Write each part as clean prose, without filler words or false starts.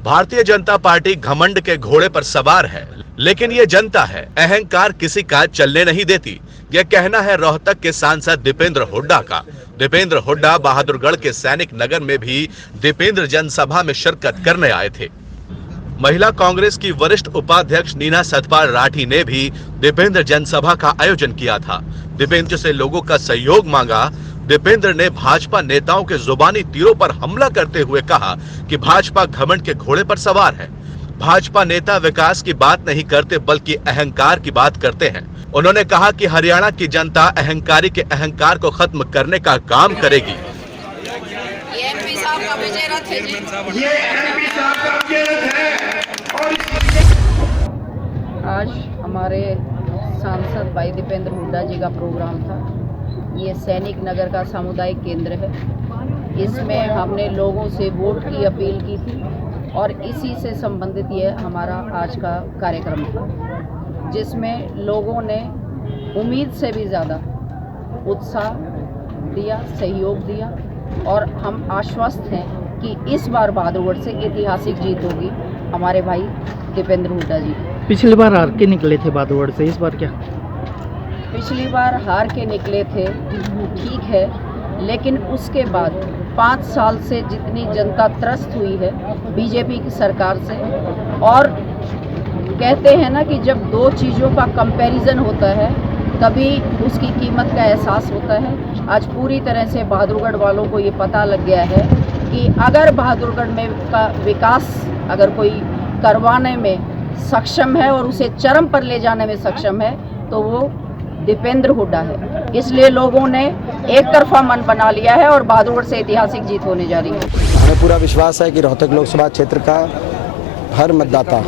Bharatiya Janata party घमंड के घोड़े पर सवार है, लेकिन ये जनता है, अहंकार किसी का चलने नहीं देती। यह कहना है रोहतक के सांसद दीपेंद्र हुड्डा का। दीपेंद्र हुड्डा बहादुरगढ़ के सैनिक नगर में भी दीपेंद्र जनसभा में शिरकत करने आए थे। महिला कांग्रेस की वरिष्ठ उपाध्यक्ष नीना सतपाल राठी ने भी दीपेंद्र जनसभा का आयोजन किया था। दीपेंद्र से लोगों का सहयोग मांगा। दीपेंद्र ने भाजपा नेताओं के जुबानी तीरों पर हमला करते हुए कहा कि भाजपा घमंड के घोड़े पर सवार है। भाजपा नेता विकास की बात नहीं करते बल्कि अहंकार की बात करते हैं। उन्होंने कहा कि हरियाणा की जनता अहंकारी के अहंकार को खत्म करने का काम करेगी। ये एमपी साहब का विजय रथ है जी। ये एमपी साहब का विजय रथ है। और आज हमारे सांसद भाई दीपेंद्र हुड्डा जी का प्रोग्राम था। ये सैनिक नगर का सामुदायिक केंद्र है। इसमें हमने लोगों से वोट की अपील की थी और इसी से संबंधित ये हमारा आज का कार्यक्रम था, जिसमें लोगों ने उम्मीद से भी ज़्यादा उत्साह दिया, सहयोग दिया और हम आश्वस्त हैं कि इस बार बहादुरगढ़ से ऐतिहासिक जीत होगी हमारे भाई दीपेंद्र हुड्डा जी। पिछली बार हार के निकले थे बहादुरगढ़ से, इस बार क्या? पिछली बार हार के निकले थे, ठीक है, लेकिन उसके बाद 5 साल से जितनी जनता त्रस्त हुई है बीजेपी की सरकार से, और कहते हैं ना कि जब दो चीज़ों का कंपैरिजन होता है तभी उसकी कीमत का एहसास होता है। आज पूरी तरह से बहादुरगढ़ वालों को ये पता लग गया है कि अगर बहादुरगढ़ में का विकास अगर कोई करवाने में सक्षम है और उसे चरम पर ले जाने में सक्षम है तो वो दीपेंद्र हुड्डा है। इसलिए लोगों ने एक तरफा मन बना लिया है और बहादुरगढ़ से ऐतिहासिक जीत होने जा रही है। हमें पूरा विश्वास है कि रोहतक लोकसभा क्षेत्र का हर मतदाता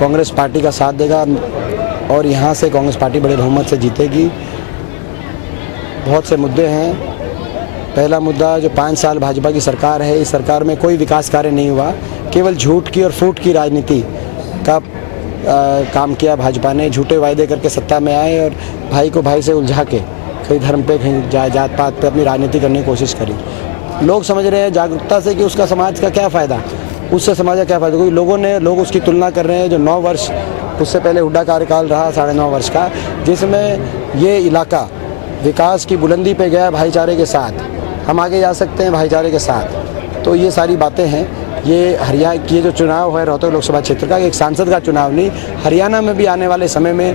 कांग्रेस पार्टी का साथ देगा और यहाँ से कांग्रेस पार्टी बड़े बहुमत से जीतेगी। बहुत से मुद्दे हैं। पहला मुद्दा, जो 5 साल भाजपा की सरकार है, इस सरकार में कोई विकास कार्य नहीं हुआ, केवल झूठ की और फूट की राजनीति का काम किया भाजपा ने। झूठे वायदे करके सत्ता में आए और भाई को भाई से उलझा के कहीं धर्म पे कहीं जात पात पे अपनी राजनीति करने की कोशिश करी। लोग समझ रहे हैं जागरूकता से कि उसका समाज का क्या फ़ायदा, उससे समाज का क्या फ़ायदा। क्योंकि लोग उसकी तुलना कर रहे हैं जो 9 वर्ष उससे पहले हुड्डा कार्यकाल रहा 9.5 वर्ष का, जिसमें ये इलाका विकास की बुलंदी पे गया भाईचारे के साथ। हम आगे जा सकते हैं भाईचारे के साथ। तो ये सारी बातें हैं। ये हरियाणा की जो चुनाव है रोहतक लोकसभा क्षेत्र का, एक सांसद का चुनाव नहीं, हरियाणा में भी आने वाले समय में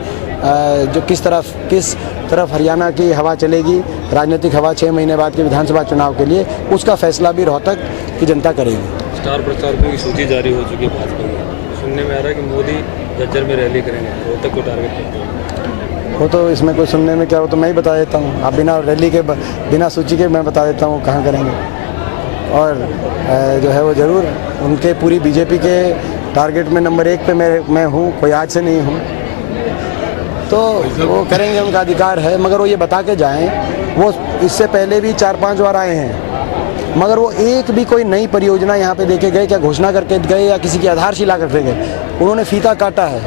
जो किस तरफ हरियाणा की हवा चलेगी, राजनीतिक हवा 6 महीने बाद के विधानसभा चुनाव के लिए, उसका फैसला भी रोहतक की जनता करेगी। स्टार प्रचारकों की सूची जारी हो चुकी है भाजपा में। सुनने में आ रहा है कि मोदी झज्जर में रैली करेंगे, रोहतक को टारगेट करते हैं। वो तो इसमें कोई सुनने में क्या, वो तो मैं ही बता देता हूँ। आप बिना रैली के, बिना सूची के मैं बता देता हूँ कहाँ करेंगे। और जो है वो ज़रूर उनके पूरी बीजेपी के टारगेट में नंबर 1 पे मैं हूँ, कोई आज से नहीं हूँ। तो वो करेंगे, उनका अधिकार है, मगर वो ये बता के जाएं। वो इससे पहले भी 4-5 बार आए हैं, मगर वो एक भी कोई नई परियोजना यहाँ पे देके गए क्या, घोषणा करके गए या किसी की आधारशिला करके गए? उन्होंने फीता काटा है,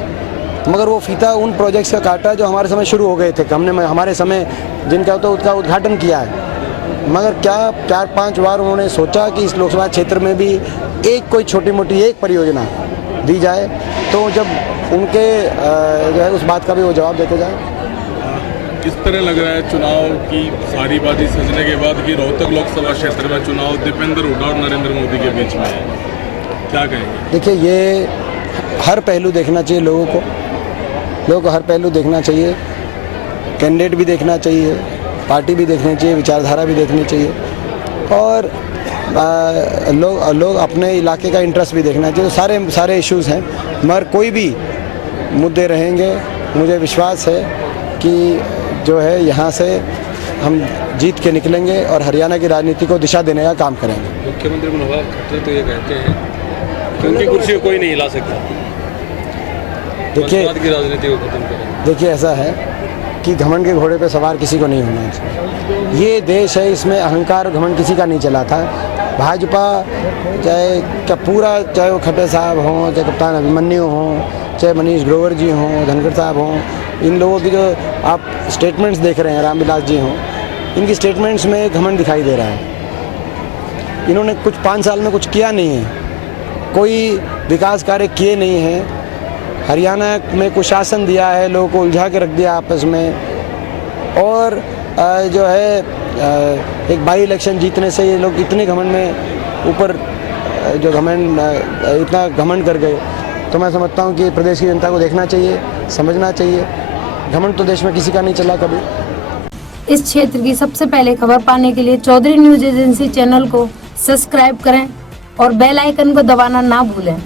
मगर वो फीता उन प्रोजेक्ट्स का काटा जो हमारे समय शुरू हो गए थे। हमने हमारे समय जिनका तो उसका उद्घाटन किया है, मगर क्या 4-5 बार उन्होंने सोचा कि इस लोकसभा क्षेत्र में भी एक कोई छोटी मोटी एक परियोजना दी जाए, तो जब उनके जो है उस बात का भी वो जवाब देते जाए। किस तरह लग रहा है चुनाव की सारी बातें सजने के बाद कि रोहतक लोकसभा क्षेत्र में चुनाव दीपेंद्र हुड्डा और नरेंद्र मोदी के बीच में है, क्या कहेंगे? देखिए, ये हर पहलू देखना चाहिए लोगों को हर पहलू देखना चाहिए। कैंडिडेट भी देखना चाहिए, पार्टी भी देखनी चाहिए, विचारधारा भी देखनी चाहिए, और लोग अपने इलाके का इंटरेस्ट भी देखना चाहिए। तो सारे इश्यूज़ हैं, मगर कोई भी मुद्दे रहेंगे, मुझे विश्वास है कि जो है यहाँ से हम जीत के निकलेंगे और हरियाणा की राजनीति को दिशा देने का काम करेंगे। मुख्यमंत्री मनोहर खट्टर तो ये कहते हैं कि उनकी कुर्सी को कोई नहीं हिला सकता। देखिए, की राजनीति को खत्म करें। देखिए, ऐसा है कि घमंड के घोड़े पे सवार किसी को नहीं होना चाहिए। ये देश है, इसमें अहंकार और घमंड किसी का नहीं चला था। भाजपा चाहे वो खट्टर साहब हों, चाहे कप्तान अभिमन्यु हों, चाहे मनीष ग्रोवर जी हों, धनखड़ साहब हों, इन लोगों की जो आप स्टेटमेंट्स देख रहे हैं, रामविलास जी हों, इनकी स्टेटमेंट्स में घमंड दिखाई दे रहा है। इन्होंने कुछ 5 साल में कुछ किया नहीं है, कोई विकास कार्य किए नहीं हैं। हरियाणा में कुशासन दिया है, लोगों को उलझा के रख दिया आपस में। और जो है एक बाई इलेक्शन जीतने से ये लोग इतने घमंड में ऊपर जो घमंड इतना घमंड कर गए। तो मैं समझता हूँ कि प्रदेश की जनता को देखना चाहिए, समझना चाहिए, घमंड तो देश में किसी का नहीं चला कभी। इस क्षेत्र की सबसे पहले खबर पाने के लिए चौधरी न्यूज एजेंसी चैनल को सब्सक्राइब करें और बेल आइकन को दबाना ना भूलें।